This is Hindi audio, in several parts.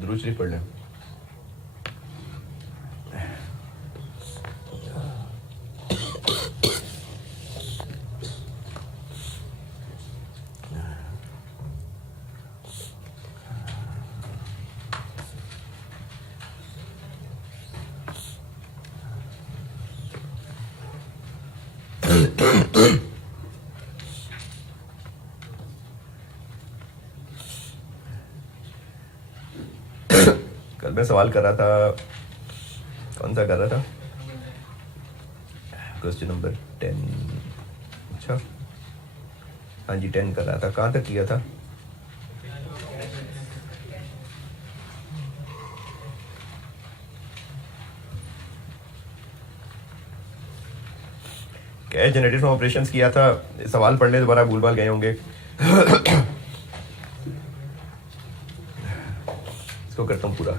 दुरूद शरीफ पढ़ लें। कल मैं सवाल कर रहा था, कौन सा कर रहा था? Question number 10। अच्छा, हाँ जी 10 कर रहा था। कहाँ तक किया था? कैश जनरेटेड फ्रॉम ऑपरेशंस किया था। सवाल पढ़ने दोबारा भूल भाल गए होंगे। इसको करता हूँ पूरा।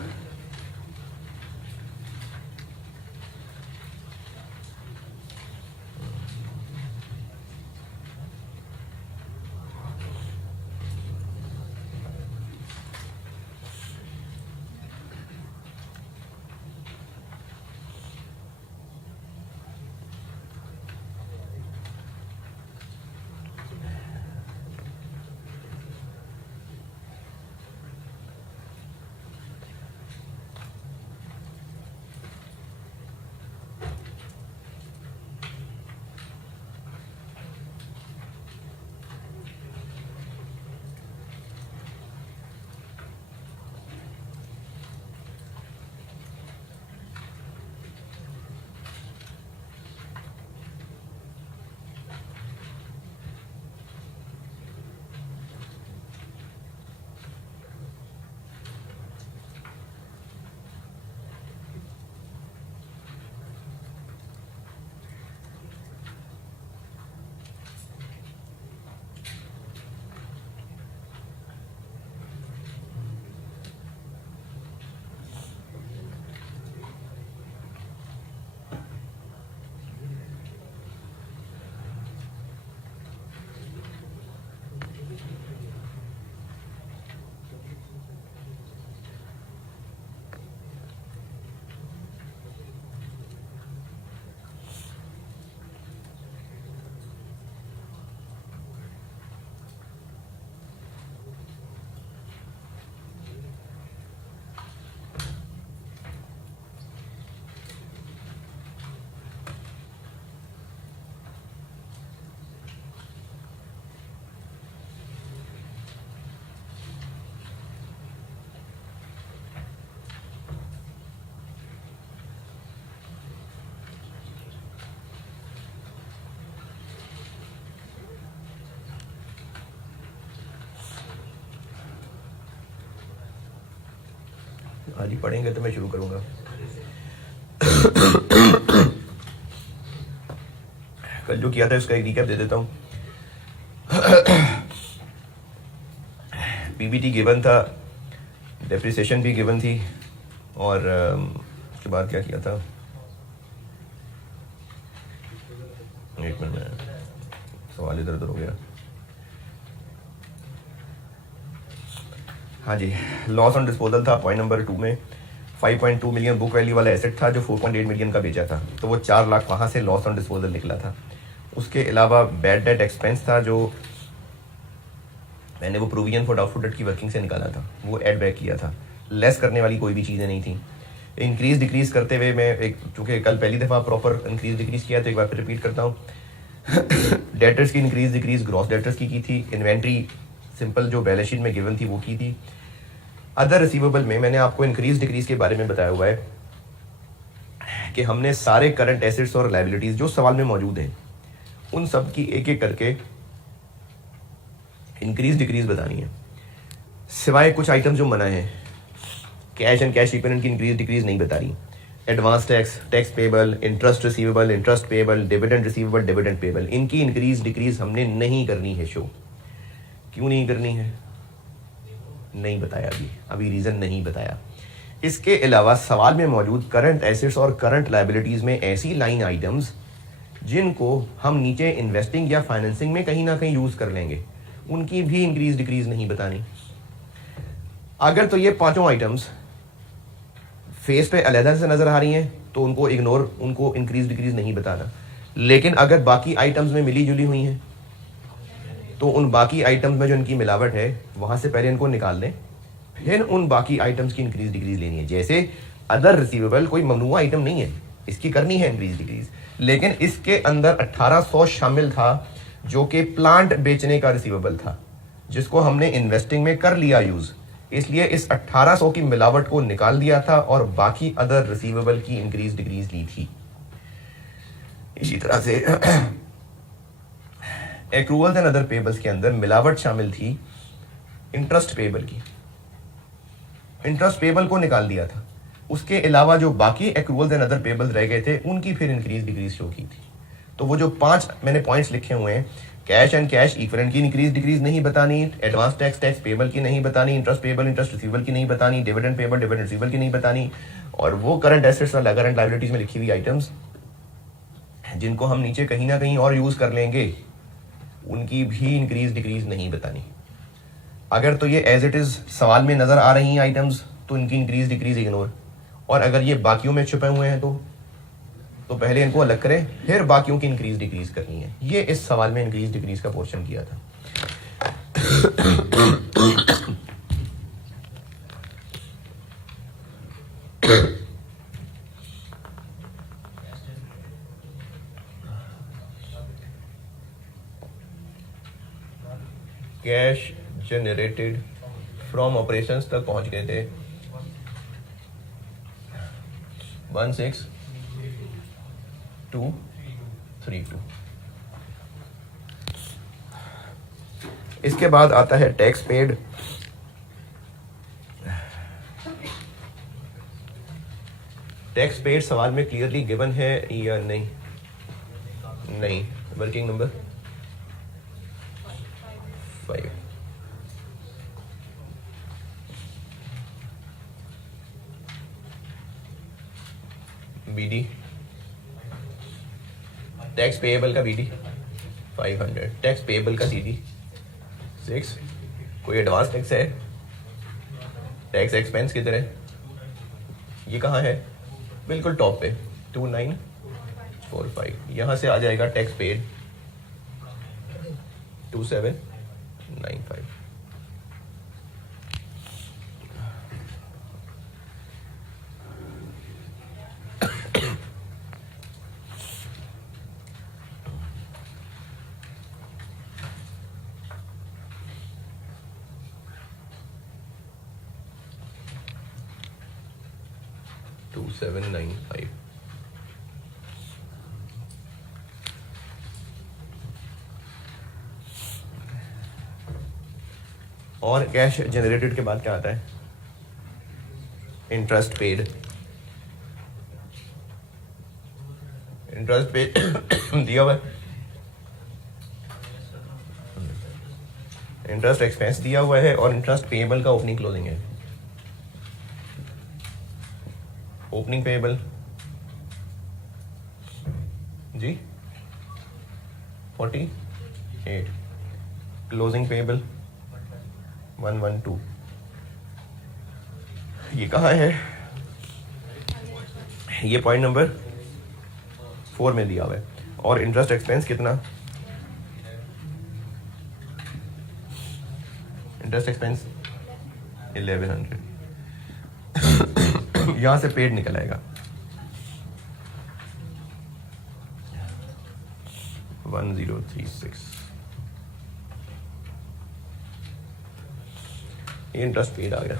आज ही पढ़ेंगे तो मैं शुरू करूंगा। कल जो किया था उसका एक रिकैप दे देता हूँ। पीबीटी गिवन था, डेप्रिसिएशन भी गिवन थी, और उसके बाद क्या किया था, एक मिनट, सवाल इधर उधर हो गया। हाँ जी, लॉस ऑन डिस्पोजल था पॉइंट नंबर 2 में। 5.2 मिलियन बुक वैल्यू वाला एसेट था जो 4.8 मिलियन का बेचा था, तो वो 4 लाख वहाँ से लॉस ऑन डिस्पोजल निकला था। उसके अलावा बैड डेट एक्सपेंस था जो मैंने वो प्रोविजन फॉर डाउटफुल डेट की वर्किंग से निकाला था, वो ऐड बैक किया था। लेस करने वाली कोई भी चीज़ें नहीं थी। इंक्रीज डिक्रीज करते हुए मैं एक, चूँकि कल पहली दफ़ा प्रॉपर इंक्रीज डिक्रीज किया तो एक बार फिर रिपीट करता हूँ। डेटर्स की इंक्रीज डिक्रीज ग्रॉस डेटर्स की थी। इन्वेंट्री सिंपल जो बैलेंस शीट में गिवन थी वो की थी। अदर रिसीवेबल में मैंने आपको इंक्रीज डिक्रीज के बारे में बताया हुआ है कि हमने सारे करंट एसेट्स और लायबिलिटीज जो सवाल में मौजूद हैं उन सब की एक एक करके इंक्रीज डिक्रीज बतानी है, सिवाय कुछ आइटम जो मना है। कैश एंड कैश इक्विवेलेंट की इंक्रीज डिक्रीज नहीं बता रही। Advance tax, tax payable, interest receivable, interest payable, dividend receivable, dividend payable, इनकी इंक्रीज डिक्रीज हमने नहीं करनी है शो। क्यों नहीं करनी है? नहीं बताया अभी रीज़न नहीं बताया। इसके अलावा सवाल में मौजूद करंट एसेट्स और करंट लायबिलिटीज़ में ऐसी लाइन आइटम्स जिनको हम नीचे इन्वेस्टिंग या फाइनेंसिंग में कहीं ना कहीं यूज़ कर लेंगे, उनकी भी इंक्रीज डिक्रीज नहीं बतानी। अगर तो ये पांचों आइटम्स फेस पे अलहदा से नजर आ रही हैं तो उनको इग्नोर, उनको इंक्रीज डिक्रीज नहीं बताना। लेकिन अगर बाकी आइटम्स में मिली जुली हुई हैं तो उन बाकी आइटम्स में जो इनकी मिलावट है वहां से पहले इनको निकाल लें, फिर उन बाकी आइटम्स की इंक्रीज डिक्रीज लेनी है। जैसे अदर रिसीवेबल कोई ममनुआ आइटम नहीं है, इसकी करनी है इंक्रीज डिक्रीज, लेकिन इसके अंदर 1800 शामिल था जो कि प्लांट बेचने का रिसीवेबल था, जिसको हमने इन्वेस्टिंग में कर लिया यूज, इसलिए इस 1800 की मिलावट को निकाल दिया था और बाकी अदर रिसीवेबल की इंक्रीज डिक्रीज ली थी। इसी तरह से एक्रूवल्स एंड अदर पेबल्स के अंदर मिलावट शामिल थी इंटरेस्ट पेबल की, इंटरेस्ट पेबल को निकाल दिया था। उसके अलावा जो बाकी एक्रूवल्स एंड अदर पेबल्स रह गए थे उनकी फिर इंक्रीज डिक्रीज शो की थी। तो वो जो 5 मैंने पॉइंट्स लिखे हुए हैं, कैश एंड कैश इक्विवेलेंट की इंक्रीज डिक्रीज नहीं बतानी, एडवांस टैक्स टैक्स पेबल की नहीं बतानी, इंटरेस्ट पेबल इंटरेस्ट रिसीवेबल की नहीं बतानी, डिविडेंड पेबल डिविडेंड रिसीवेबल की नहीं बतानी, और वो करंट एसेट्स और करंट लायबिलिटीज में लिखी हुई आइटम्स जिनको हम नीचे कहीं ना कहीं और यूज कर लेंगे उनकी भी इंक्रीज डिक्रीज नहीं बतानी। अगर तो ये एज इट इज सवाल में नजर आ रही हैं आइटम्स तो इनकी इंक्रीज डिक्रीज इग्नोर, और अगर ये बाकियों में छुपे हुए हैं तो पहले इनको अलग करें, फिर बाकियों की इंक्रीज डिक्रीज करनी है। ये इस सवाल में इंक्रीज डिक्रीज का पोर्शन किया था। कैश जनरेटेड फ्रॉम ऑपरेशंस तक पहुंच गए थे 16232। इसके बाद आता है टैक्स पेड। टैक्स पेड सवाल में क्लियरली गिवन है या नहीं? नहीं। Working number 5। BD tax payable का बीडी 500, टैक्स पेएबल का सीडी 6। कोई एडवांस टैक्स है? टैक्स एक्सपेंस किधर है? ये कहाँ है? बिल्कुल टॉप पे 2945। यहां से आ जाएगा टैक्स पेड 2795। और कैश जनरेटेड के बाद क्या आता है? Interest paid. इंटरेस्ट पेड दिया हुआ है, इंटरेस्ट एक्सपेंस दिया हुआ है, और इंटरेस्ट पेएबल का ओपनिंग क्लोजिंग है। ओपनिंग पेएबल जी 48, क्लोजिंग पेएबल 112। ये कहाँ है? ये पॉइंट नंबर 4 में दिया हुआ है। और इंटरेस्ट एक्सपेंस कितना? Interest expense 1100। यहां से पेड निकल आएगा 1036। ये इंटरेस्ट पेड आ गया।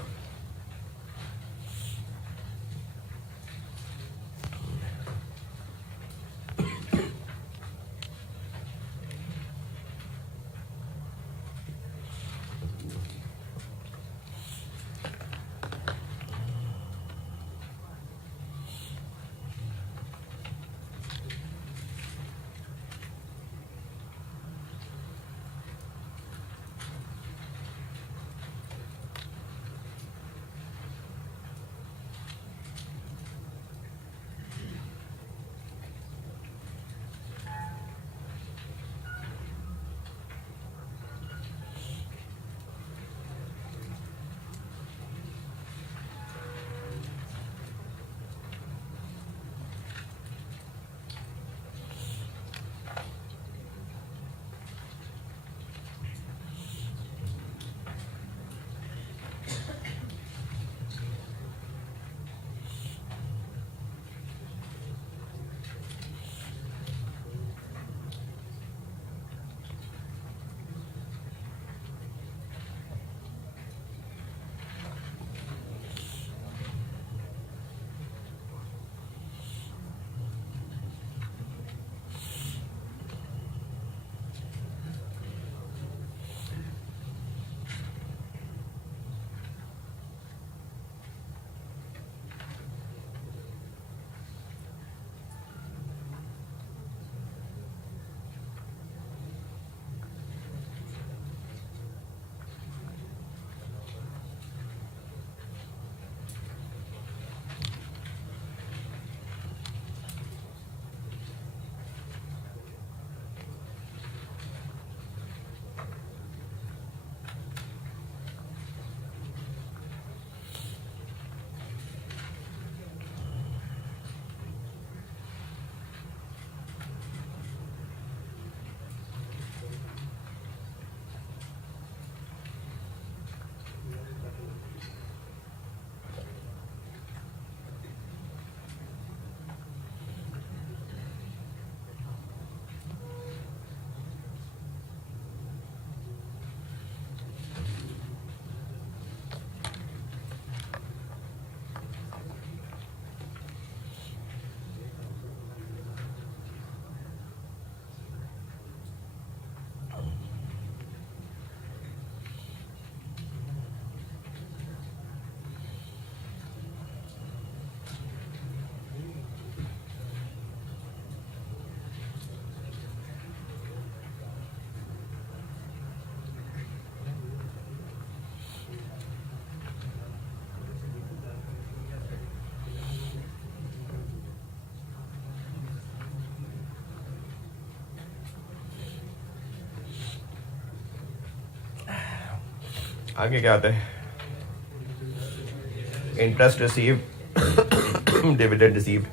आगे क्या आता है? Interest receive, dividend receive.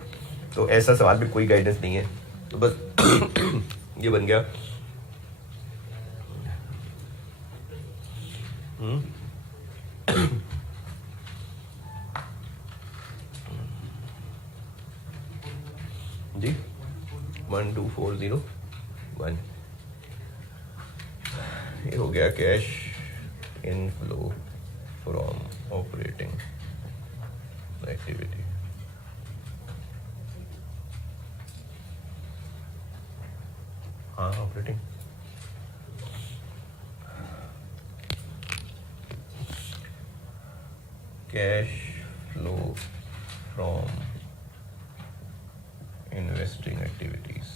तो ऐसा सवाल में कोई गाइडेंस नहीं है, तो बस ये बन गया। जी 12401 ये हो गया cash inflow from operating activity. हाँ operating, cash flow from investing activities.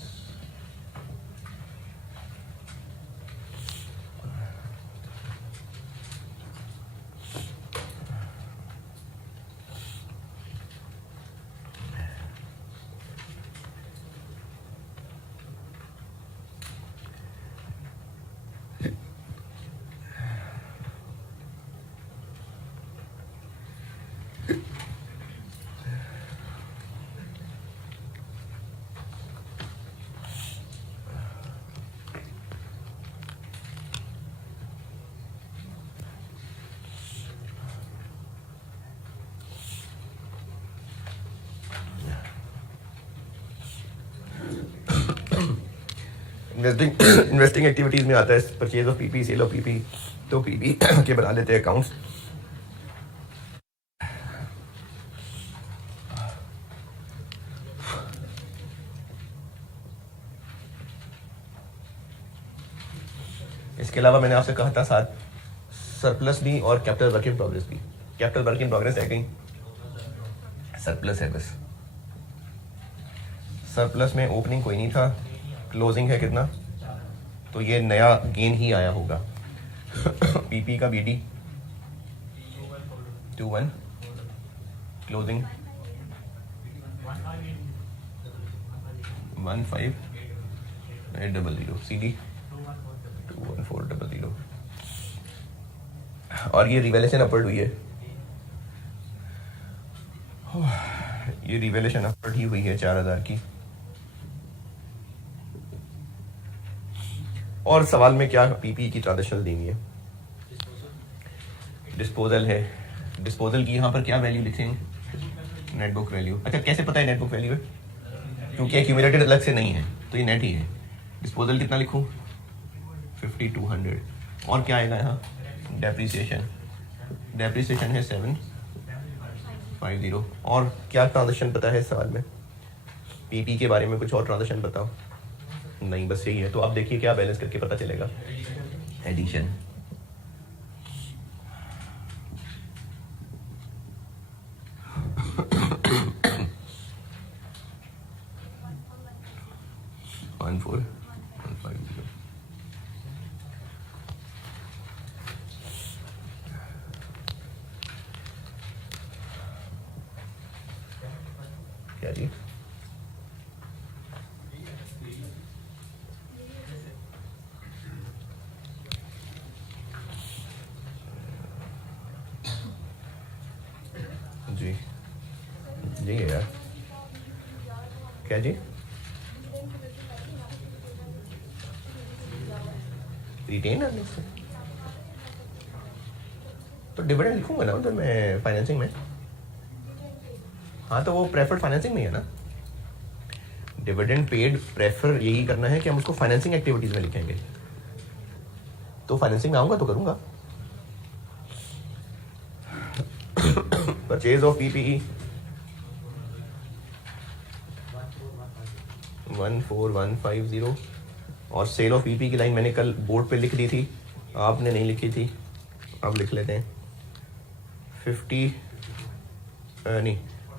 Investing activities में आता है purchase of PP, sale of PP. तो पीपी के बना लेते हैं अकाउंट्स। इसके अलावा मैंने आपसे कहा था साथ सरप्लस भी और कैपिटल वर्क इन प्रोग्रेस भी। कैपिटल वर्क इन प्रोग्रेस है कहीं, सरप्लस है बस। सरप्लस में ओपनिंग कोई नहीं था, क्लोजिंग है कितना, तो ये नया गेन ही आया होगा। पीपी का बीडी 21, क्लोजिंग 15,800, सीडी 21400। और ये रिवेलेशन अपवर्ड हुई है, ये रिवेलेशन अपवर्ड ही हुई है 4000 की। और सवाल में क्या पीपी की ट्रांजेक्शन देनी है, डिस्पोजल है। डिस्पोजल की यहाँ पर क्या वैल्यू लिखेंगे, नेट बुक वैल्यू। अच्छा कैसे पता है नेट बुक वैल्यू है, क्योंकि एक्यूमुलेटेड अलग से नहीं है तो ये नेट ही है। डिस्पोजल कितना लिखूँ, 5200। और क्या आएगा यहाँ, डेप्रिसिएशन, डेप्रिसिएशन है 750। और क्या ट्रांजेक्शन पता है सवाल में, पीपी के बारे में कुछ और ट्रांजेक्शन बताओ, नहीं बस यही है। तो आप देखिए क्या बैलेंस करके पता चलेगा, एडिशन। One four 150। क्या जी, जी जी है यार, क्या जी, रिटेन अर्निंग से तो डिविडेंड लिखूंगा ना उधर मैं फाइनेंसिंग में। हाँ तो वो प्रेफर्ड फाइनेंसिंग में है ना, डिविडेंड पेड प्रेफर यही करना है कि हम उसको फाइनेंसिंग एक्टिविटीज में लिखेंगे। तो फाइनेंसिंग में आऊंगा तो करूंगा। परचेज ऑफ पीपीई 14150 और सेल ऑफ पीपी की लाइन मैंने कल बोर्ड पे लिख दी थी, आपने नहीं लिखी थी, अब लिख लेते हैं।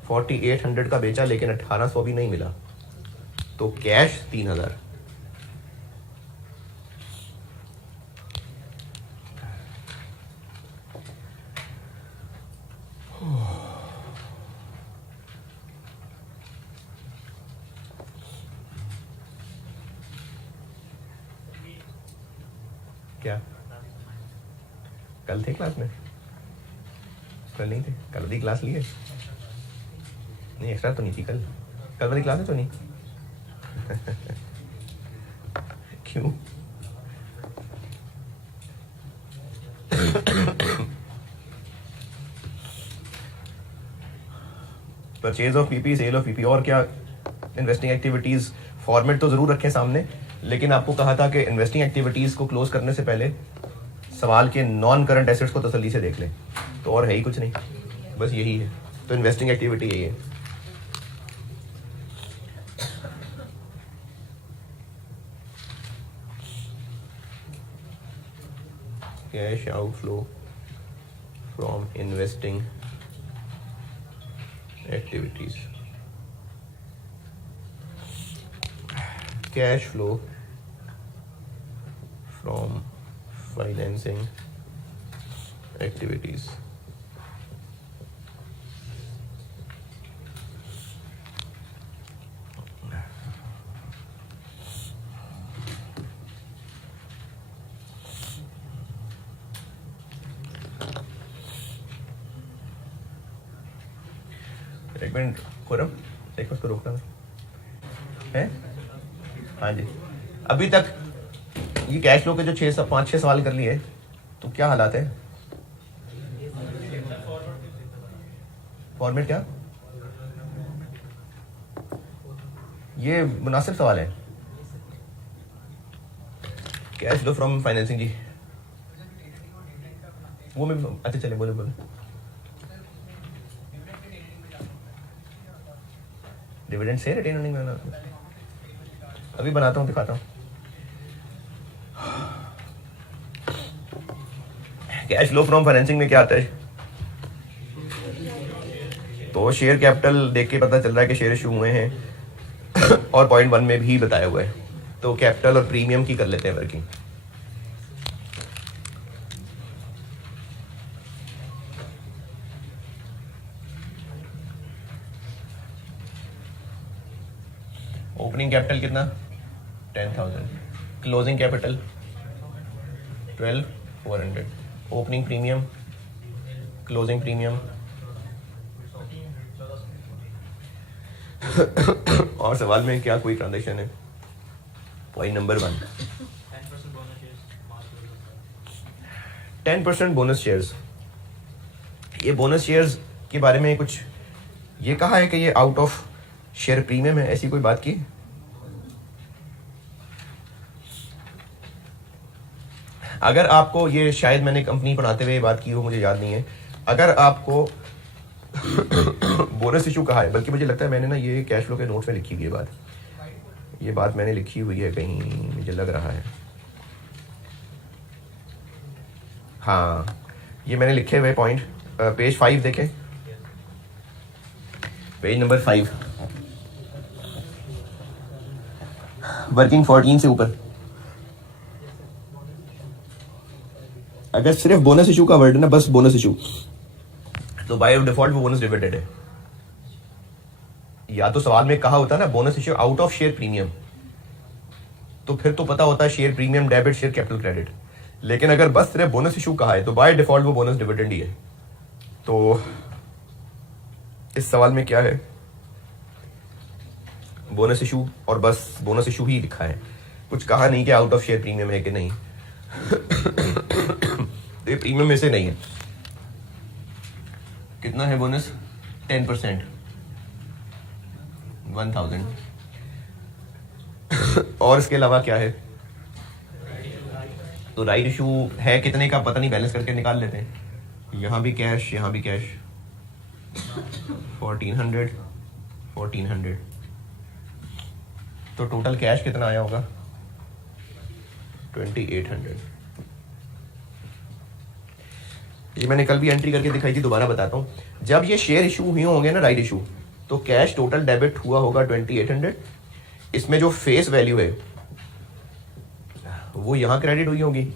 4800 का बेचा लेकिन 1800 भी नहीं मिला, तो कैश 3000। क्या कल थे क्लास में? कल नहीं थे? कल वाली क्लास ली है? नहीं, एक्स्ट्रा तो नहीं थी कल? कल वाली क्लास है तो नहीं? क्यों? Purchase of PP, sale of PP, और क्या इन्वेस्टिंग एक्टिविटीज? फॉर्मेट तो जरूर रखें सामने, लेकिन आपको कहा था कि इन्वेस्टिंग एक्टिविटीज को क्लोज करने से पहले सवाल के नॉन करंट एसेट्स को तसल्ली से देख लें। तो और है ही कुछ नहीं, बस यही है। तो इन्वेस्टिंग एक्टिविटी यही है। Cash outflow from investing activities, cash flow from financing activities, एक मिनट खुरम, एक उसको रोकना है। हाँ जी, अभी तक ये कैश फ्लो के जो 5-6 सवाल कर लिए, तो क्या हालात है? फॉर्मेट क्या? ये मुनासिब सवाल है। कैश फ्लो फ्रॉम फाइनेंसिंग जी, वो मैं अच्छा चले बोले डिविडेंड से रिटेन अर्निंग में अभी बनाता हूँ, दिखाता हूँ। कैश फ्लो फ्रॉम फाइनेंसिंग में क्या आता है? तो शेयर कैपिटल देख के पता चल रहा है कि शेयर इशू हुए हैं और पॉइंट 1 में भी बताया हुआ है। तो कैपिटल और प्रीमियम की कर लेते हैं वर्किंग। ओपनिंग कैपिटल कितना? 10,000। Closing capital 12,400। Opening premium, closing premium और सवाल में क्या कोई ट्रांजेक्शन है? Point number 1, 10% bonus shares. ये बोनस शेयर्स के बारे में कुछ ये कहा है कि ये आउट ऑफ शेयर प्रीमियम है, ऐसी कोई बात की? अगर आपको ये, शायद मैंने कंपनी पढ़ाते हुए बात की हो, मुझे याद नहीं है। अगर आपको बोनस इशू कहा है, बल्कि मुझे लगता है मैंने ना ये कैश फ्लो के नोट्स में लिखी हुई है बात, ये बात मैंने लिखी हुई है कहीं, मुझे लग रहा है। हाँ, ये मैंने लिखे हुए पॉइंट, पेज 5 देखें, पेज नंबर 5, वर्किंग 14 से ऊपर। अगर सिर्फ बोनस इशू का वर्ड है ना, बस बोनस इशू, तो बाय डिफॉल्ट वो बोनस डिविडेंड है। या तो सवाल में कहा होता है ना bonus issue out of share premium, तो फिर तो पता होता है share premium debit, share capital credit. लेकिन अगर बस सिर्फ बोनस इशू कहा है तो बाय डिफॉल्ट वो बोनस डिविडेंड ही है। तो इस सवाल में क्या है? बोनस इशू, और बस बोनस इशू ही लिखा है, कुछ कहा नहीं कि आउट ऑफ शेयर प्रीमियम है कि नहीं। ये प्रीमियम में से नहीं है। कितना है बोनस? 10%, 1,000। और इसके अलावा क्या है? तो राइट इशू है कितने का पता नहीं, बैलेंस करके निकाल लेते हैं। यहाँ भी कैश, यहाँ भी कैश, 1400, 1400। तो टोटल कैश कितना आया होगा? 2800। ये मैंने कल भी एंट्री करके दिखाई थी, दोबारा बताता हूँ। जब ये शेयर इशू हुए होंगे ना, राइट इशू, तो कैश टोटल डेबिट हुआ होगा 2800। इसमें जो फेस वैल्यू है वो यहाँ क्रेडिट हुई होगी,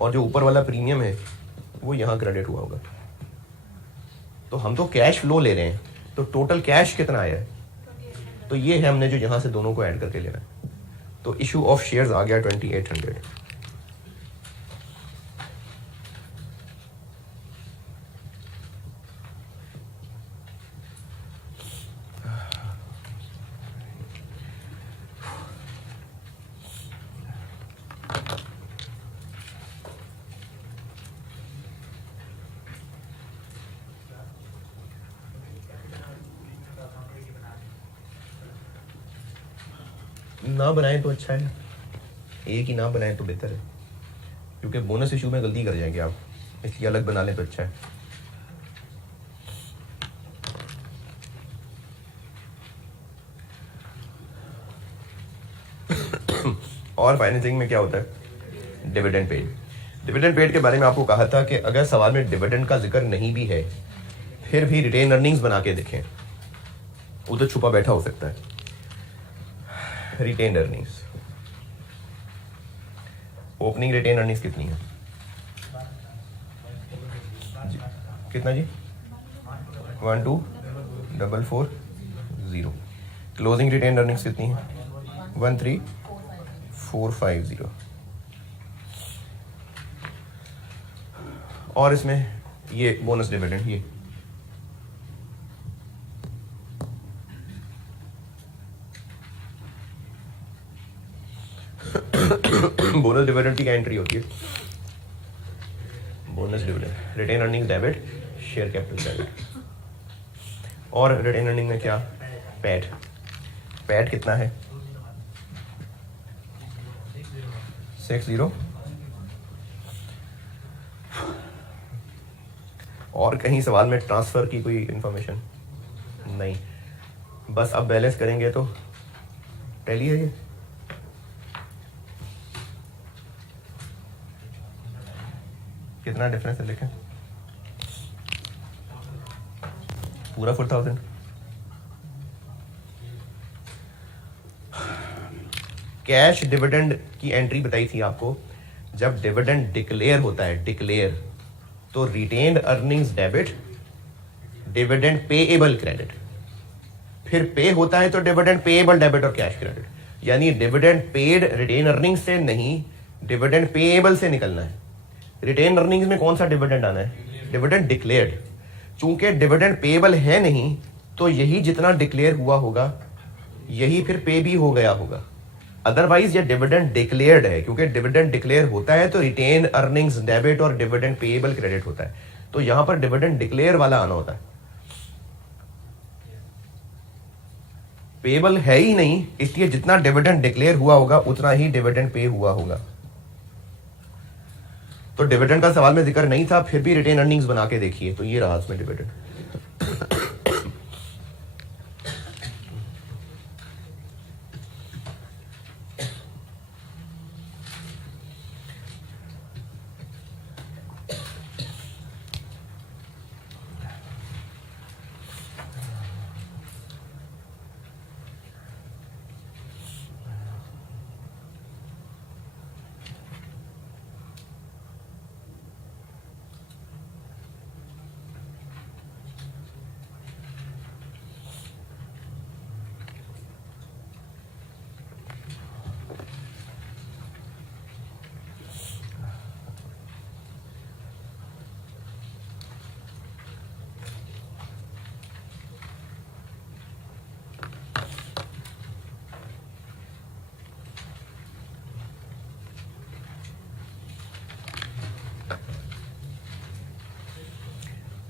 और जो ऊपर वाला प्रीमियम है वो यहाँ क्रेडिट हुआ होगा। तो हम तो कैश फ्लो ले रहे हैं, तो टोटल कैश कितना आया है? तो ये है हमने जो यहाँ से दोनों को ऐड करके लेना है। तो इशू ऑफ शेयर्स आ गया 2800। ना बनाएं तो अच्छा है, एक ही ना बनाएं तो बेहतर है, क्योंकि बोनस इशू में गलती कर जाएंगे आप, इसलिए अलग बना लें तो अच्छा है। और फाइनेंसिंग में क्या होता है, डिविडेंड पेड। डिविडेंड पेड के बारे में आपको कहा था कि अगर सवाल में डिविडेंड का जिक्र नहीं भी है फिर भी रिटेन अर्निंग्स बना के देखें, वो तो छुपा बैठा हो सकता है। Retain earnings, opening retain earnings कितनी है जी, कितना जी 12,440। क्लोजिंग रिटेन अर्निंग्स कितनी है 13,450। और इसमें ये बोनस डिविडेंड, ये बोनस डिविडेंड की क्या एंट्री होती है, bonus dividend retain earning debit, share capital debit. और रिटेन अर्निंग में क्या, पैट, पैट कितना है 60। और कहीं सवाल में ट्रांसफर की कोई इंफॉर्मेशन नहीं, बस अब बैलेंस करेंगे तो टैली है ये। कितना डिफरेंस है लिखें, पूरा 4,000। कैश डिविडेंड की एंट्री बताई थी आपको, जब डिविडेंड डिक्लेयर होता है, डिक्लेयर तो retained earnings debit, dividend payable credit, फिर पे होता है तो डिविडेंड पेएबल डेबिट और कैश क्रेडिट। यानी डिविडेंड पेड रिटेन अर्निंग्स से नहीं, डिविडेंड पेएबल से निकलना है। रिटेन अर्निंग्स में कौन सा डिविडेंड आना है, डिविडेंड डिक्लेयर्ड। चूंकि डिविडेंड पेएबल है नहीं तो यही जितना डिक्लेयर हुआ होगा यही फिर पे भी हो गया होगा। अदरवाइज ये डिविडेंड डिक्लेयर्ड है, क्योंकि डिविडेंड डिक्लेयर होता है तो रिटेन अर्निंग्स डेबिट और डिविडेंड पेएबल क्रेडिट होता है, तो यहां पर डिविडेंड डिक्लेयर वाला आना होता है। पेएबल है ही नहीं, इसलिए जितना डिविडेंड डिक्लेयर हुआ होगा उतना ही डिविडेंड पे हुआ होगा। तो डिविडेंड का सवाल में जिक्र नहीं था, फिर भी रिटेन अर्निंग्स बना के देखिए तो ये रहा उसमें डिविडेंड।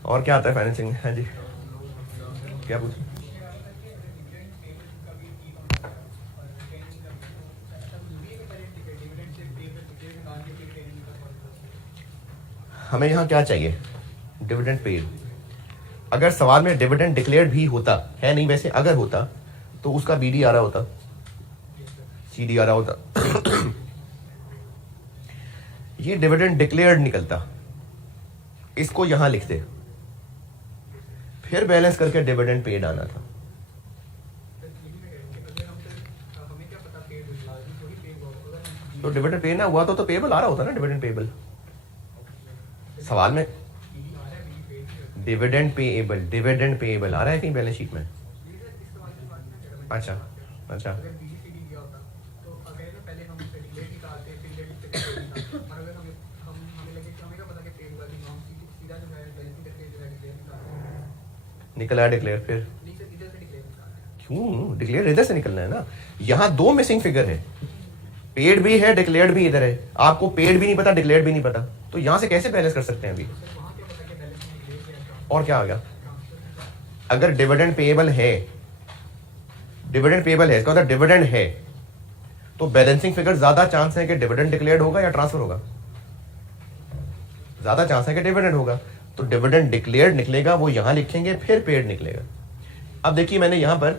और क्या आता है फाइनेंसिंग में, हाँ जी क्या पूछ, हमें यहाँ क्या चाहिए, डिविडेंड पेड। अगर सवाल में डिविडेंड डिक्लेयर्ड भी होता है, नहीं वैसे अगर होता तो उसका बीडी आ रहा होता, सीडी आ रहा होता। ये डिविडेंड डिक्लेयर्ड निकलता, इसको यहां लिखते, फिर बैलेंस करके डिविडेंड पेड आना था। तो डिविडेंड पे ना हुआ तो पेबल आ रहा होता ना, डिविडेंड पेबल सवाल में। डिविडेंड पेएबल आ रहा है कहीं बैलेंस शीट में। अच्छा अच्छा निकला डिक्लेयर, फिर क्यों डिक्लेयर इधर से निकलना है ना, यहां दो मिसिंग फिगर है, पेड भी है डिक्लेयर्ड भी इधर है, आपको पेड भी नहीं पता डिक्लेयर्ड भी नहीं पता, तो यहां से कैसे बैलेंस कर सकते हैं अभी। और क्या आ गया, अगर डिविडेंड पेएबल है, डिविडेंड पेएबल है इसका मतलब डिविडेंड है, तो बैलेंसिंग फिगर ज्यादा चांस है कि डिविडेंड डिक्लेयर्ड होगा या ट्रांसफर होगा? ज्यादा चांस है कि डिविडेंड होगा, तो डिविडेंड डिक्लेयर्ड निकलेगा, वो यहां लिखेंगे, फिर पेड निकलेगा। अब देखिए मैंने यहां पर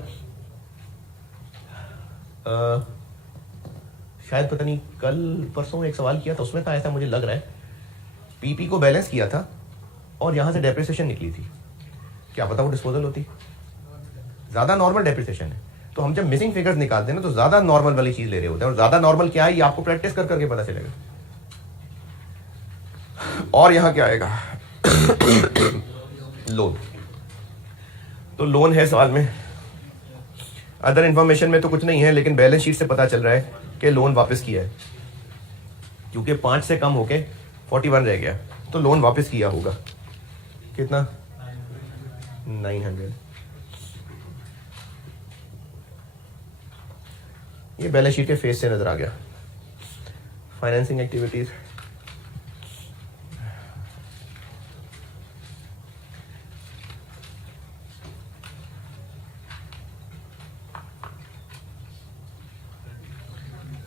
शायद पता नहीं कल परसों एक सवाल किया था, उसमें था ऐसा मुझे लग रहा है, पीपी को बैलेंस किया था और यहां से डेप्रिसिएशन निकली थी, क्या पता वो डिस्पोजल होती, ज्यादा नॉर्मल डेप्रिसिएशन है। तो हम जब मिसिंग फिगर्स निकालते हैं ना तो ज्यादा नॉर्मल वाली चीज ले रहे होते हैं, और ज्यादा नॉर्मल क्या है ये आपको प्रैक्टिस कर करके पता चलेगा। और यहां क्या आएगा? लोन। तो लोन है सवाल में, अदर इंफॉर्मेशन में तो कुछ नहीं है, लेकिन बैलेंस शीट से पता चल रहा है कि लोन वापस किया है, क्योंकि 5 से कम होके 41 रह गया, तो लोन वापस किया होगा। कितना? 900। ये बैलेंस शीट के फेस से नजर आ गया। Financing activities,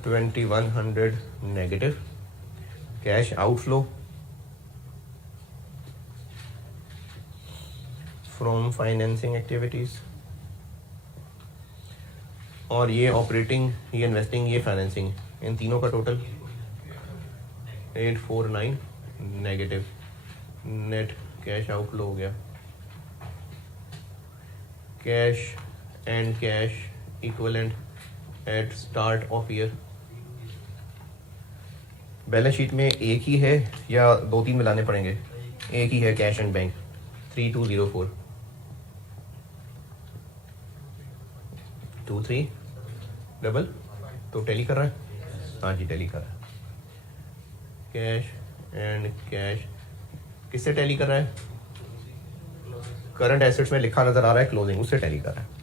$2100 negative cash outflow from financing activities, और ये ऑपरेटिंग, ये इन्वेस्टिंग, ये फाइनेंसिंग, इन तीनों का total 849 negative net cash outflow हो गया। Cash and cash equivalent at start of year, balance sheet में एक ही है या 2-3 मिलाने पड़ेंगे? एक ही है, कैश एंड बैंक 3204 23 डबल, तो टैली कर रहा है? हाँ जी टैली कर रहा है। कैश एंड कैश किससे टैली कर रहा है? करंट एसेट्स में लिखा नजर आ रहा है क्लोजिंग, उससे टैली कर रहा है।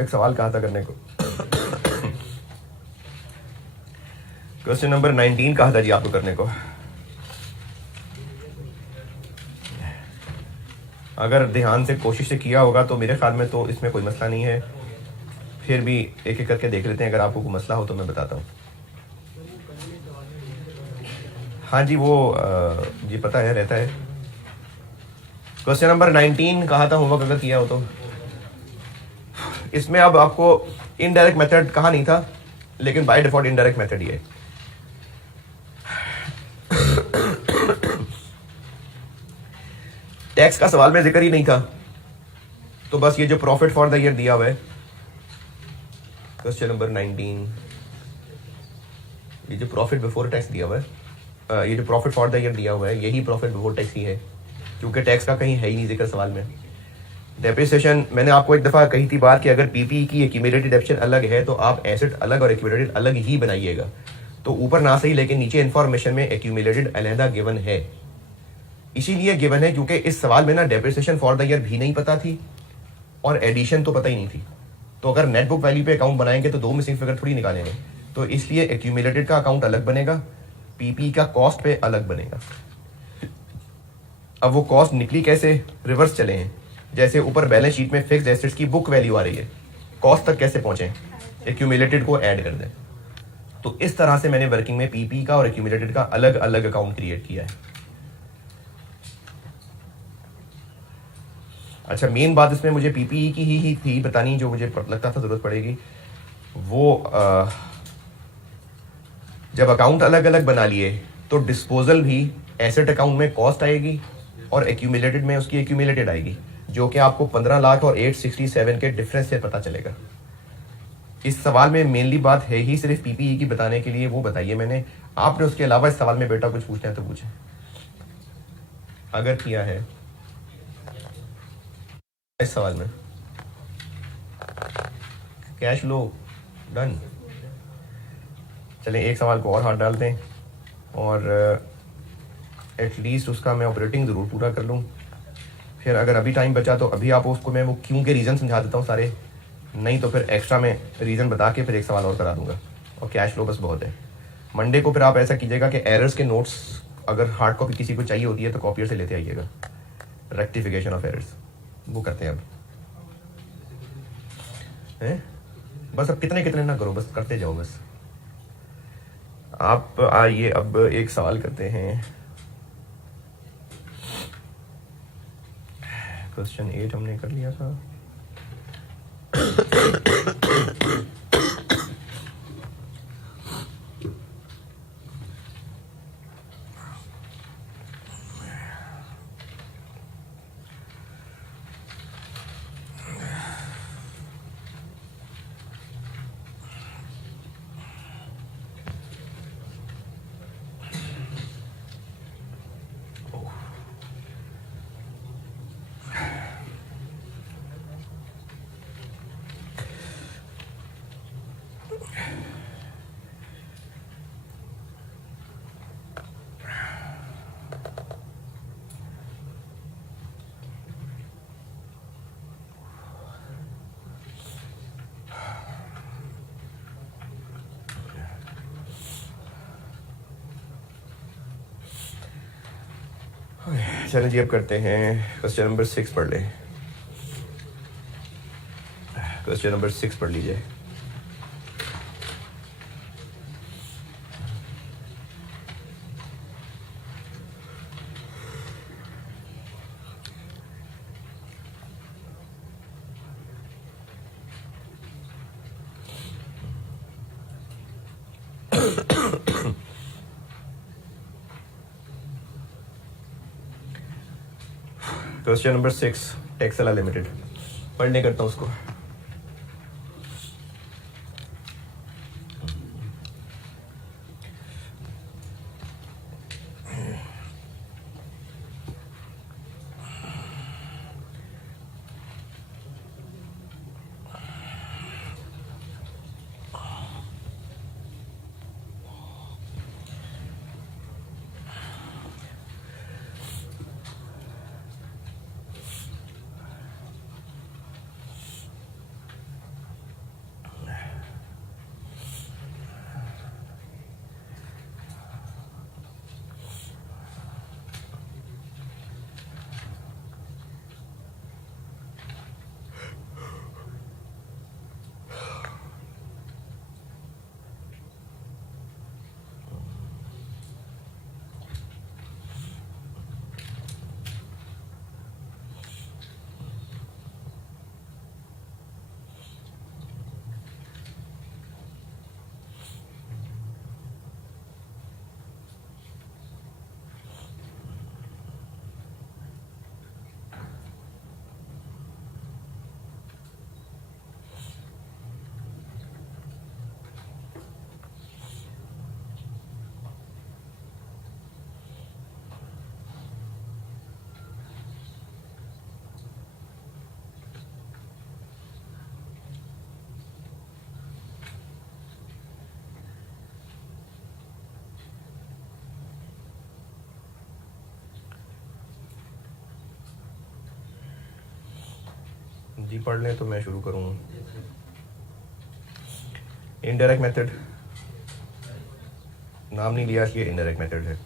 एक सवाल कहा था करने को, क्वेश्चन नंबर 19 कहा था जी आपको करने को। अगर ध्यान से कोशिश से किया होगा तो मेरे ख्याल में तो इसमें कोई मसला नहीं है, फिर भी एक एक करके देख लेते हैं, अगर आपको कोई मसला हो तो मैं बताता हूँ। हाँ जी वो जी पता है, रहता है। क्वेश्चन नंबर 19 कहा था होमवर्क अगर किया हो तो। इसमें अब आपको इनडायरेक्ट मेथड कहा नहीं था, लेकिन बाय डिफॉल्ट इनडायरेक्ट मेथड ही है। टैक्स का सवाल में जिक्र ही नहीं था, तो बस ये जो प्रॉफिट फॉर द ईयर दिया हुआ है क्वेश्चन नंबर 19, ये जो प्रॉफिट बिफोर टैक्स दिया हुआ है, ये जो प्रॉफिट फॉर द ईयर दिया हुआ है, यही प्रॉफिट बिफोर टैक्स ही है, क्योंकि टैक्स का कहीं है ही नहीं जिक्र सवाल में। डेप्रिसिएशन मैंने आपको एक दफ़ा कही थी बात कि अगर पीपी की एक्यूमुलेटेड डेप्शन अलग है तो आप एसेट अलग और एक्यूमुलेटेड अलग ही बनाइएगा। तो ऊपर ना सही लेकिन नीचे इन्फॉर्मेशन में एक्यूमुलेटेड अलहदा गिवन है, इसीलिए गिवन है क्योंकि इस सवाल में ना डेप्रिसिएशन फॉर द ईयर भी नहीं पता थी और एडिशन तो पता ही नहीं थी। तो अगर नेट बुक वैल्यू पे अकाउंट बनाएंगे तो 2 मिसिंग फिगर थोड़ी निकालेंगे, तो इसलिए एक्यूमुलेटेड का अकाउंट अलग बनेगा, पीपी का कॉस्ट पे अलग बनेगा। अब वो कॉस्ट निकली कैसे? रिवर्स चले हैं, जैसे ऊपर बैलेंस शीट में फिक्स्ड एसेट्स की बुक वैल्यू आ रही है, कॉस्ट तक कैसे पहुंचे? एक्यूमुलेटेड को ऐड कर दें। तो इस तरह से मैंने वर्किंग में पीपी का और एक्यूमुलेटेड का अलग अलग अकाउंट क्रिएट किया है। अच्छा मेन बात इसमें मुझे पीपी की ही थी बतानी, जो मुझे लगता था जरूरत पड़ेगी, वो जब अकाउंट अलग अलग बना लिए तो डिस्पोजल भी एसेट अकाउंट में कॉस्ट आएगी और एक्यूमुलेटेड में उसकी एक्यूमुलेटेड आएगी, जो कि आपको 15 लाख और 867 के डिफरेंस से पता चलेगा। इस सवाल में मेनली बात है ही सिर्फ पीपीई की बताने के लिए, वो बताइए मैंने। आपने उसके अलावा इस सवाल में बेटा कुछ पूछना है तो पूछें, अगर किया है इस सवाल में। Cash flow done. चलें एक सवाल को और हाथ डालते हैं और एटलीस्ट उसका मैं ऑपरेटिंग ज़रूर पूरा कर लूँ। फिर अगर अभी टाइम बचा तो अभी आप उसको मैं वो क्यों के रीज़न समझा देता हूँ सारे, नहीं तो फिर एक्स्ट्रा में रीज़न बता के फिर एक सवाल और करा दूंगा। और कैश फ्लो बस बहुत है। मंडे को फिर आप ऐसा कीजिएगा कि एरर्स के नोट्स अगर हार्ड कॉपी किसी को चाहिए होती है तो कॉपियर से लेते आइएगा, रेक्टिफिकेशन ऑफ एरर्स वो करते हैं अब हैं। बस अब कितने कितने ना करो, बस करते जाओ बस। आप आइए अब एक सवाल करते हैं। क्वेश्चन 8 हमने कर लिया था। चलिए जी अब करते हैं क्वेश्चन नंबर 6 पढ़ लें। क्वेश्चन नंबर 6 पढ़ लीजिए। क्वेश्चन नंबर 6 टेक्सला लिमिटेड पढ़ने करता हूँ उसको। जी पढ़ लें तो मैं शुरू करूँ। इनडायरेक्ट मेथड नाम नहीं लिया इसलिए इनडायरेक्ट मेथड है।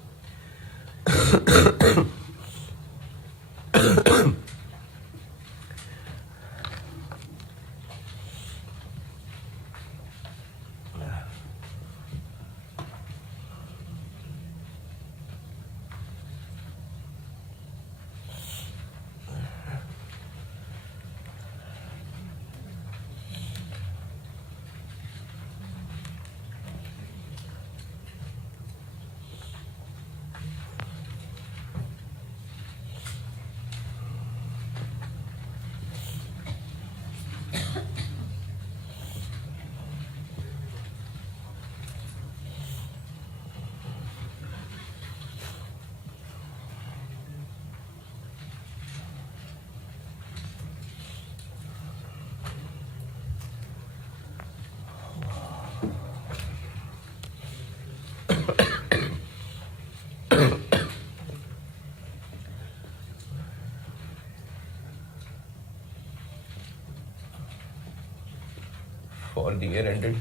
For the year ended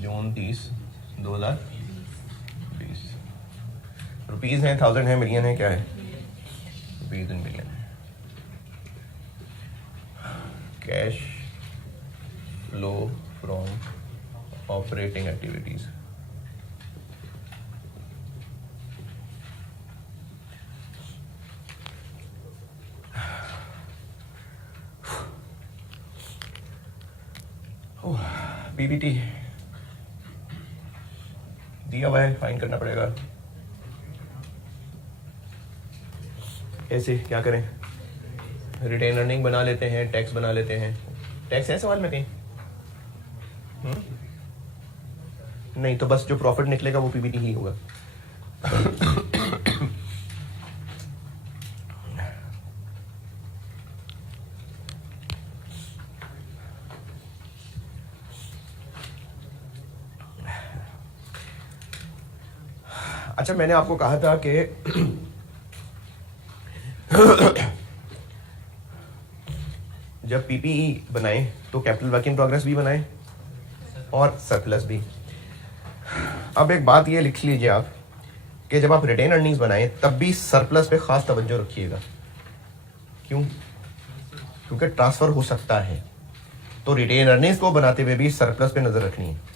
June 30, 2020। Rupees हैं, 1000 है, मिलियन है, क्या है? Rupees in million. Cash flow from operating activities. PBT दिया हुआ है, फाइन करना पड़ेगा। ऐसे क्या करें? रिटेन अर्निंग बना लेते हैं, टैक्स बना लेते हैं। टैक्स है सवाल में कहीं? नहीं, तो बस जो प्रॉफिट निकलेगा वो पीबीटी ही होगा। अच्छा, मैंने आपको कहा था कि जब पीपीई बनाएं तो कैपिटल वर्क इन प्रोग्रेस भी बनाएं और सरप्लस भी। अब एक बात ये लिख लीजिए आप कि जब आप रिटेन अर्निंग्स बनाएं तब भी सरप्लस पे खास तवज्जो रखिएगा। क्यों? क्योंकि ट्रांसफर हो सकता है, तो रिटेन अर्निंग्स को बनाते हुए भी सरप्लस पे नजर रखनी है।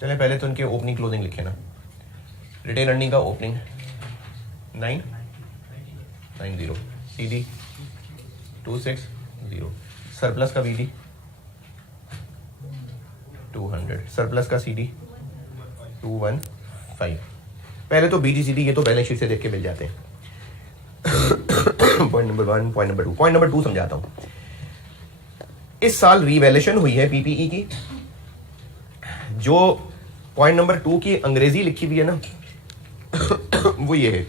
चले पहले तो उनके ओपनिंग क्लोजिंग लिखे ना। रिटेन अर्निंग का ओपनिंग 990, सीडी 260, सरप्लस का बीडी 200, सरप्लस का सीडी 215। पहले तो बीडी सीडी ये तो बैलेंस शीट से देख के मिल जाते हैं। Point number 1, point number 2। Point number 2 समझाता हूं। इस साल रीवैल्यूएशन हुई है पीपीई की। जो पॉइंट नंबर 2 की अंग्रेजी लिखी हुई है ना वो ये है,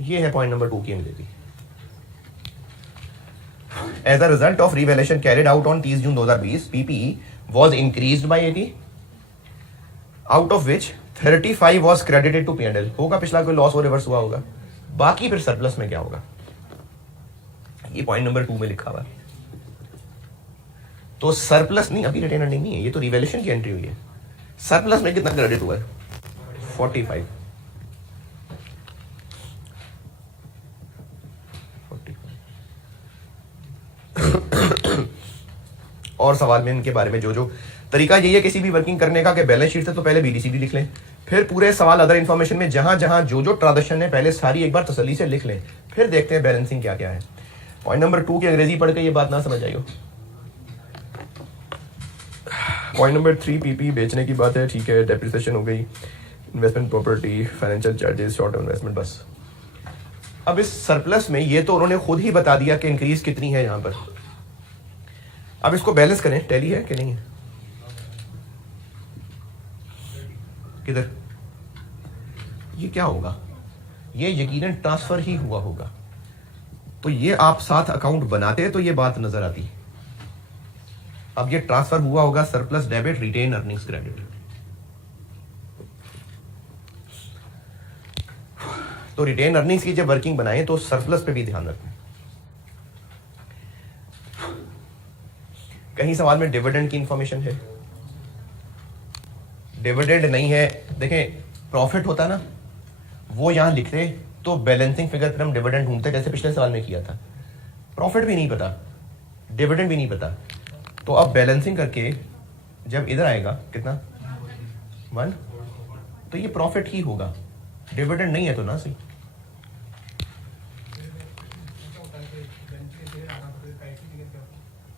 ये है पॉइंट नंबर 2 की अंग्रेजी। As a result of revaluation carried out on 30 June 2020, PPE was increased by 80, out of which 35 was credited to P&L। होगा पिछला कोई लॉस वो रिवर्स हुआ होगा, बाकी फिर सरप्लस में क्या होगा ये पॉइंट नंबर 2 में लिखा हुआ है। तो सरप्लस नहीं, अभी रिटेन अर्निंग नहीं है, ये तो रिवैल्यूएशन की एंट्री हुई है। सरप्लस में कितना क्रेडिट हुआ है? 45। और सवाल में इनके बारे में जो तरीका यही है किसी भी वर्किंग करने का कि बैलेंस शीट से तो पहले बीडीसीडी लिख लें, फिर पूरे सवाल अदर इंफॉर्मेशन में जहां जहां जो ट्रांजेक्शन है पहले सारी एक बार तसल्ली से लिख लें, फिर देखते हैं बैलेंसिंग क्या क्या है। पॉइंट नंबर 2 की अंग्रेजी पढ़ के ये बात ना समझ आई हो। पॉइंट नंबर 3 पीपी बेचने की बात है, ठीक है, डेप्रिसिएशन हो गई, investment property, financial charges, short term investment, बस। अब इस सरप्लस में ये तो उन्होंने खुद ही बता दिया कि इंक्रीज कितनी है यहां पर। अब इसको बैलेंस करें, टैली है कि नहीं है? किधर? ये क्या होगा? ये यकीनन ट्रांसफर ही हुआ होगा, तो ये आप साथ अकाउंट बनाते तो ये बात नजर आती। अब ये ट्रांसफर हुआ होगा, surplus debit, retain earnings credit. तो रिटेन अर्निंग्स की जब वर्किंग बनाए तो सरप्लस पे भी ध्यान रखें। कहीं सवाल में डिविडेंड की इंफॉर्मेशन है, डिविडेंड नहीं है। देखें, प्रॉफिट होता ना वो यहां लिखते तो बैलेंसिंग फिगर पर हम डिविडेंड ढूंढते, जैसे पिछले सवाल में किया था। प्रॉफिट भी नहीं पता, डिविडेंड भी नहीं पता, तो अब बैलेंसिंग करके जब इधर आएगा कितना 1, तो ये प्रॉफिट ही होगा, डिविडेंड नहीं है तो ना सही।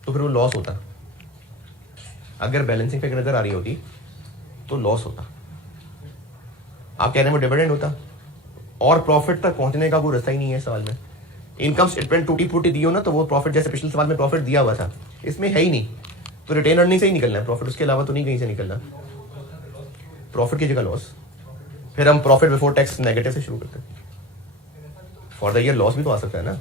तो फिर वो लॉस होता। अगर बैलेंसिंग फिगर इधर आ रही होती तो लॉस होता। आप कह रहे हैं वो डिविडेंड होता, और प्रॉफिट तक पहुंचने का कोई रास्ता ही नहीं है सवाल में। इनकम स्टेटमेंट टूटी फूटी दी हो ना तो वो प्रॉफिट, जैसे पिछले सवाल में प्रॉफिट दिया हुआ था, इसमें है ही नहीं, तो रिटेन अर्निंग से ही निकलना है प्रॉफिट, उसके अलावा तो नहीं कहीं से निकलना। प्रॉफिट की जगह लॉस, फिर हम प्रॉफिट बिफोर टैक्स नेगेटिव से शुरू करते हैं। फॉर द ईयर लॉस भी तो आ सकता है ना।